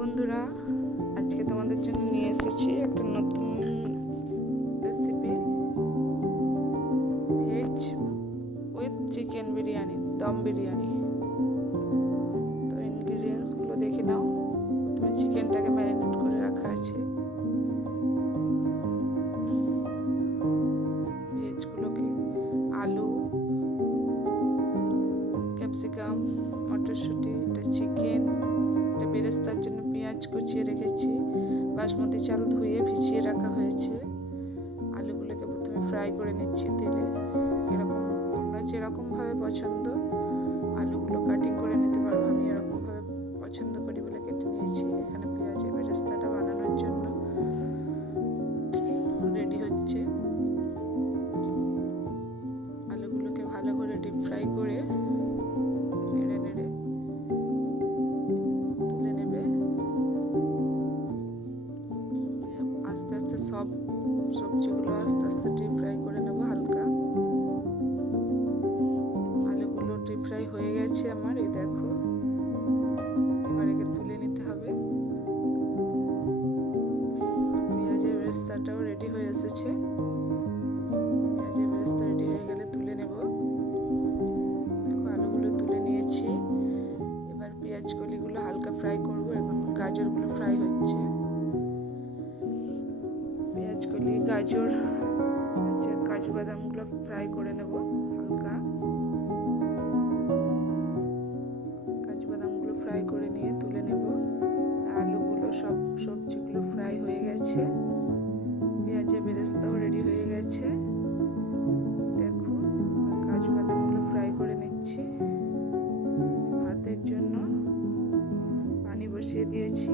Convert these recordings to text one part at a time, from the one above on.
বন্ধুরা, আজকে তোমাদের জন্য নিয়ে এসেছি একটা নতুন recipe, veg with chicken biryani, dum biryani. তো ইনগ্রিডিয়েন্টসগুলো দেখে নাও। প্রথমে চিকেনটাকে ম্যারিনেট করে রাখা আছে। ভেজগুলোকে আলু, ক্যাপসিকাম, মটরশুঁটি, এটা চিকেন, এটা বেরেস্তার জন্য পেঁয়াজ কুচিয়ে রেখেছি, বাসমতি চাল ধুয়ে ভিজিয়ে রাখা হয়েছে। আলুগুলোকে প্রথমে ফ্রাই করে নিচ্ছি তেলে। এরকম তোমরা যেরকমভাবে পছন্দ আলুগুলো কাটিং করে নিতে পারো। আমি এরকমভাবে পছন্দ করি বলে কেটে নিয়েছি। এখানে পেঁয়াজের বেরেস্তাটা বানানোর জন্য রেডি হচ্ছে। আলুগুলোকে ভালো করে ডিপ ফ্রাই করে নেড়ে নেড়ে তুলে নেবে। আস্তে আস্তে সব সবজিগুলো আস্তে আস্তে ডিপ ফ্রাই করে নেব হালকা। আলুগুলো ডিপ ফ্রাই হয়ে গেছে আমার, এই দেখো। এবার একে তুলে নিতে হবে। পেঁয়াজের বেরেস্তাটাও রেডি হয়ে এসেছে। পেঁয়াজের বেরেস্তা রেডি হয়ে গেলে তুলে নেব। দেখো আলুগুলো তুলে নিয়েছি। এবার পেঁয়াজ কলিগুলো হালকা ফ্রাই করব। এখন গাজরগুলো ফ্রাই হচ্ছে। পেঁয়াজ কলি, গাজর, কাজু বাদামগুলো ফ্রাই করে নেব হালকা। কাজু বাদামগুলো ফ্রাই করে নিয়ে তুলে নেব। আলুগুলো, সব সবজিগুলো ফ্রাই হয়ে গেছে। পেঁয়াজের বেরেস্তাও রেডি হয়ে গেছে। দেখো কাজু বাদামগুলো ফ্রাই করে নিচ্ছি। ভাতের জন্য পানি বসিয়ে দিয়েছি।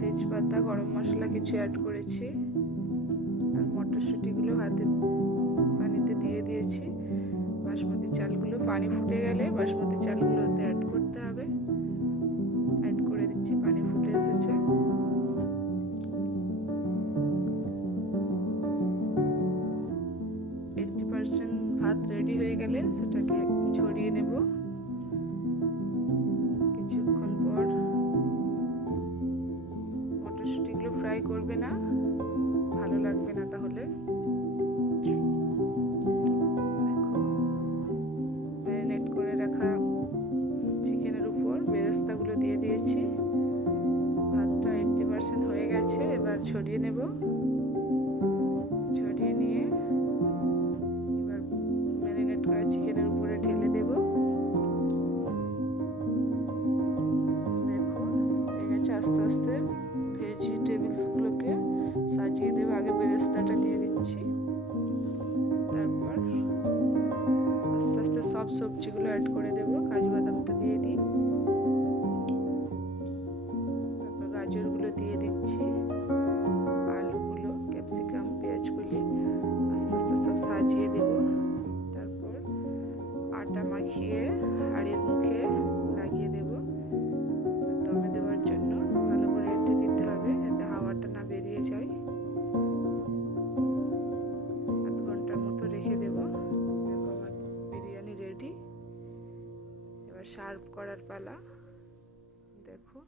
তেজপাতা, গরম মশলা কিছু অ্যাড করেছি। আর মটরশুঁটিগুলো পানিতে দিয়ে দিয়েছি। বাসমতি চালগুলো পানি ফুটে গেলে বাসমতি চালগুলোতে অ্যাড করতে হবে। অ্যাড করে দিচ্ছি। পানি ফুটে এসেছে। 80% ভাত রেডি হয়ে গেলে সেটাকে ঝরিয়ে নেব। কিছুক্ষণ পর মটরশুঁটিগুলো ফ্রাই করবে না, ভালো লাগবে না তাহলে। দেখো ম্যারিনেট করে রাখা চিকেনের উপর বেরেস্তাগুলো দিয়ে দিয়েছি। ভাতটা 80% হয়ে গেছে। এবার ছড়িয়ে নেব। ছড়িয়ে নিয়ে এবার ম্যারিনেট করা চিকেনের উপরে ঢেলে দেব। দেখো হয়ে গেছে। আস্তে আস্তে ভেজিটেবলসগুলোকে সাজিয়ে দেবো। আগে বেরেস্তাটা দিয়ে দিচ্ছি, তারপর আস্তে আস্তে সব সবজিগুলো অ্যাড করে দেবো। কাজু বাদামটা দিয়ে দিই, তারপর গাজরগুলো দিয়ে দিচ্ছি, আলুগুলো, ক্যাপসিকাম, পেঁয়াজগুলি আস্তে আস্তে সব সাজিয়ে দেব। তারপর আটা মাখিয়ে হাঁড়ির মুখে লাগিয়ে দেব। দমে দেওয়ার জন্য ভালো করে এঁটে দিতে হবে যাতে হাওয়াটা না বেরিয়ে যায়। আধ ঘন্টার মতো রেখে দেব। দেখো আমার বিরিয়ানি রেডি। এবার সার্ভ করার পালা। দেখো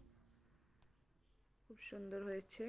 খুব সুন্দর হয়েছে।